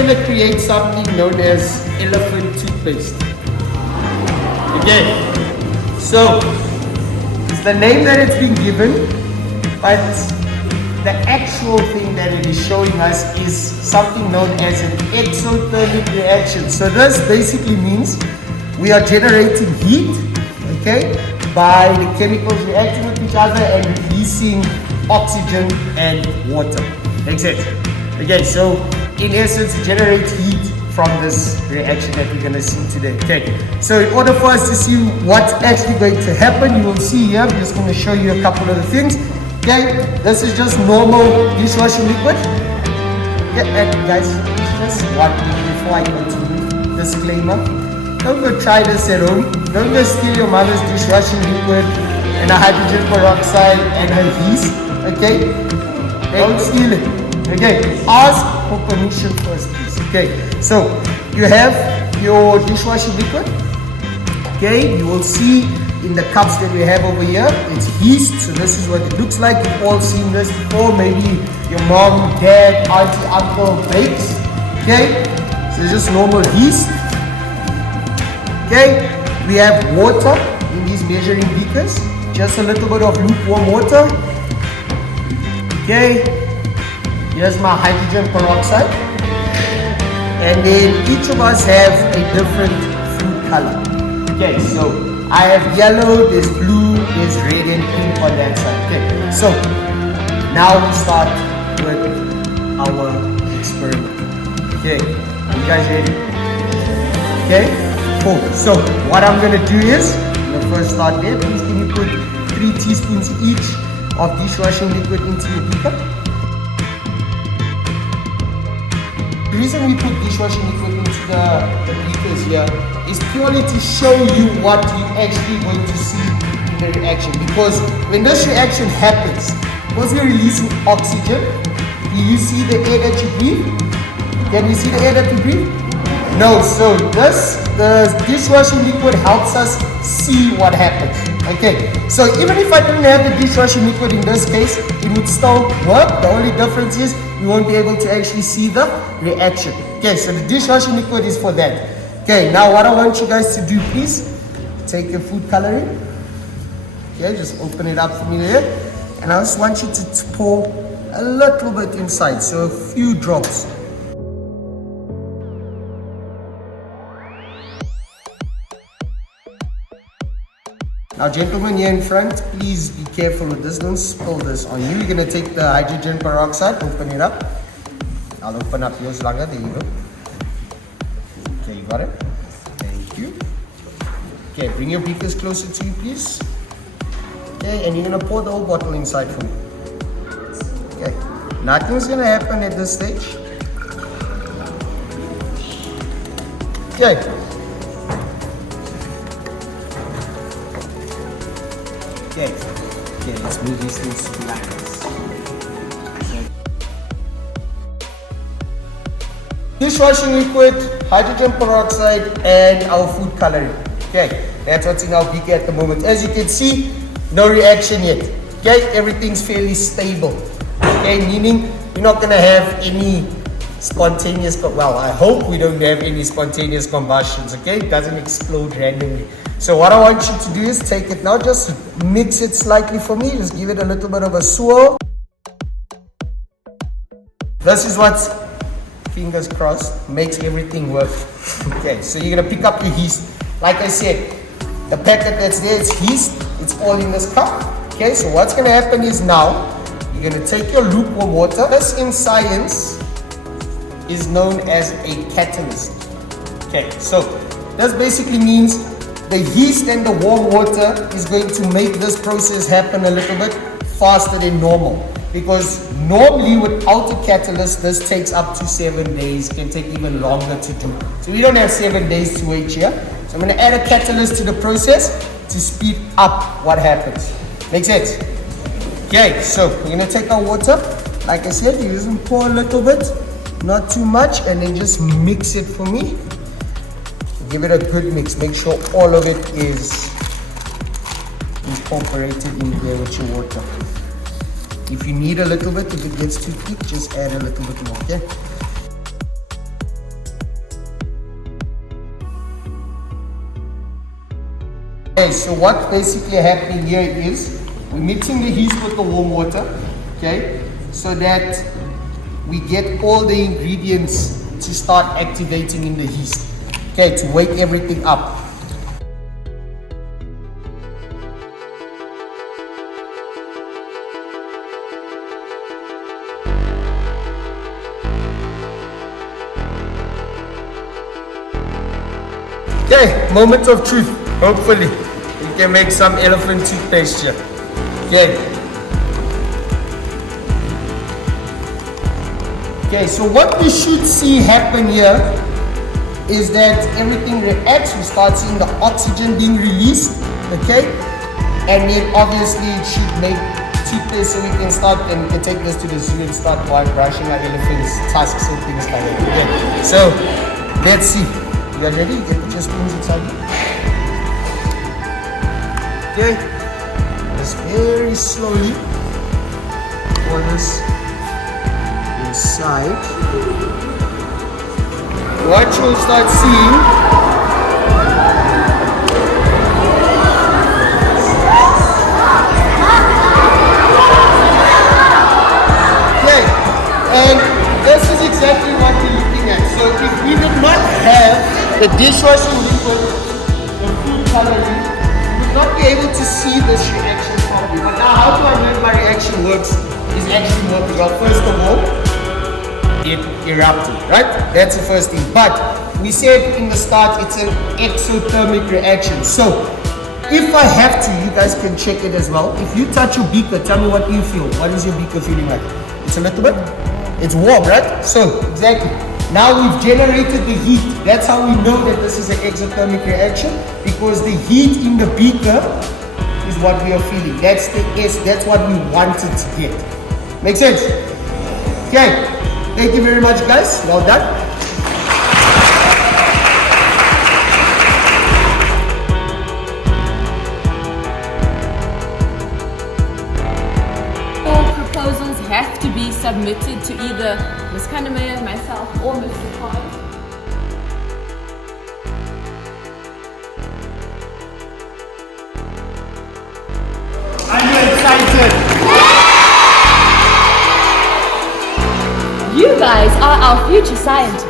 going to create something known as Elephant Toothpaste. Okay, so it's the name that it's been given, but the actual thing that it is showing us is something known as an exothermic reaction. So this basically means we are generating heat, okay, by the chemicals reacting with each other and releasing oxygen and water. Makes sense? Okay, so in essence, it generates heat from this reaction that we're going to see today. Okay, so in order for us to see what's actually going to happen, you will see here, I'm just going to show you a couple of the things. Okay, this is just normal dishwashing liquid. Okay, and guys, just one thing before I continue, disclaimer. Don't go try this at home. Don't go steal your mother's dishwashing liquid and a hydrogen peroxide and her yeast. Okay, don't steal it. Okay, ask for permission first, please. Okay, so you have your dishwashing liquid. Okay, you will see in the cups that we have over here, it's yeast. So this is what it looks like. You've all seen this before. Maybe your mom, dad, auntie, uncle bakes. Okay, so it's just normal yeast. Okay, we have water in these measuring beakers. Just a little bit of lukewarm water. Okay, here's my hydrogen peroxide. And then each of us have a different food color. Okay, so I have yellow, there's blue, there's red and pink on that side. Okay, so now we start with our experiment. Okay, you guys ready? Okay, cool. So what I'm going to do is, I'm going to first start there. Please can you put 3 teaspoons each of dishwashing liquid into your beaker. The reason we put dishwashing liquid into the beakers here is purely to show you what you're actually going to see in the reaction. Because when this reaction happens, because we're releasing oxygen, do you see the air that you breathe? Can you see the air that you breathe? No, so the dishwashing liquid helps us see what happens. Okay, so even if I didn't have the dishwashing liquid in this case, it would still work. The only difference is we won't be able to actually see the reaction. Okay, so the dishwashing liquid is for that. Okay, now what I want you guys to do, please, take your food coloring. Okay, just open it up for me there. And I just want you to pour a little bit inside, so a few drops. Now gentlemen here in front, please be careful with this, don't spill this on you. You're going to take the hydrogen peroxide, open it up. I'll open up yours longer, there you go. Okay, you got it? Thank you. Okay, bring your beakers closer to you please. Okay, and you're going to pour the whole bottle inside for me. Okay, nothing's going to happen at this stage. Okay. Okay, let's move these things to lines. Dishwashing liquid, hydrogen peroxide, and our food coloring. Okay, that's what's in our beaker at the moment. As you can see, no reaction yet. Okay, everything's fairly stable. Okay, meaning we're not going to have any spontaneous, well, I hope we don't have any spontaneous combustions. Okay, it doesn't explode randomly. So what I want you to do is take it now, just mix it slightly for me, just give it a little bit of a swirl. This is what, fingers crossed, makes everything work. Okay, so you're gonna pick up your yeast. Like I said, the packet that's there is yeast, it's all in this cup. Okay, so what's gonna happen is now, you're gonna take your lukewarm water. This in science is known as a catalyst. Okay, so this basically means the yeast and the warm water is going to make this process happen a little bit faster than normal. Because normally without a catalyst, this takes up to 7 days, can take even longer to do. So we don't have 7 days to wait here. So I'm going to add a catalyst to the process to speed up what happens. Make sense? Okay, so we're going to take our water. Like I said, you just pour a little bit, not too much, and then just mix it for me. Give it a good mix. Make sure all of it is incorporated in there with your water. If you need a little bit, if it gets too thick, just add a little bit more, okay? Okay, so what's basically happening here is we're mixing the yeast with the warm water, okay, so that we get all the ingredients to start activating in the yeast, okay, to wake everything up. Okay, moment of truth. Hopefully, we can make some elephant toothpaste here. Okay. Okay, so what we should see happen here is that everything reacts. We start seeing the oxygen being released. Okay, and then obviously it should make toothpaste, so we can start and we can take this to the zoo and start brushing our elephants' tusks and things like that. Okay, so let's see. You guys ready? Get the spoons inside here. Okay. Just very slowly pour this inside. What you'll start seeing okay, and this is exactly what we're looking at. So if we did not have the dishwashing liquid, the food coloring, you would not be able to see this reaction properly. But now how do I know if my reaction works is actually working? Well, first of all, it erupted, right? That's the first thing. But we said in the start it's an exothermic reaction. So if I have to, you guys can check it as well. If you touch your beaker, tell me what you feel. What is your beaker feeling like? It's a little bit? It's warm, right? So, exactly. Now we've generated the heat. That's how we know that this is an exothermic reaction, because the heat in the beaker is what we are feeling. That's the S, that's what we wanted to get. Make sense? Okay. Thank you very much, guys. Well done. Proposals have to be submitted to either Ms. Kandemeyer, myself, or Mr. Collins. Are you excited? You guys are our future scientists.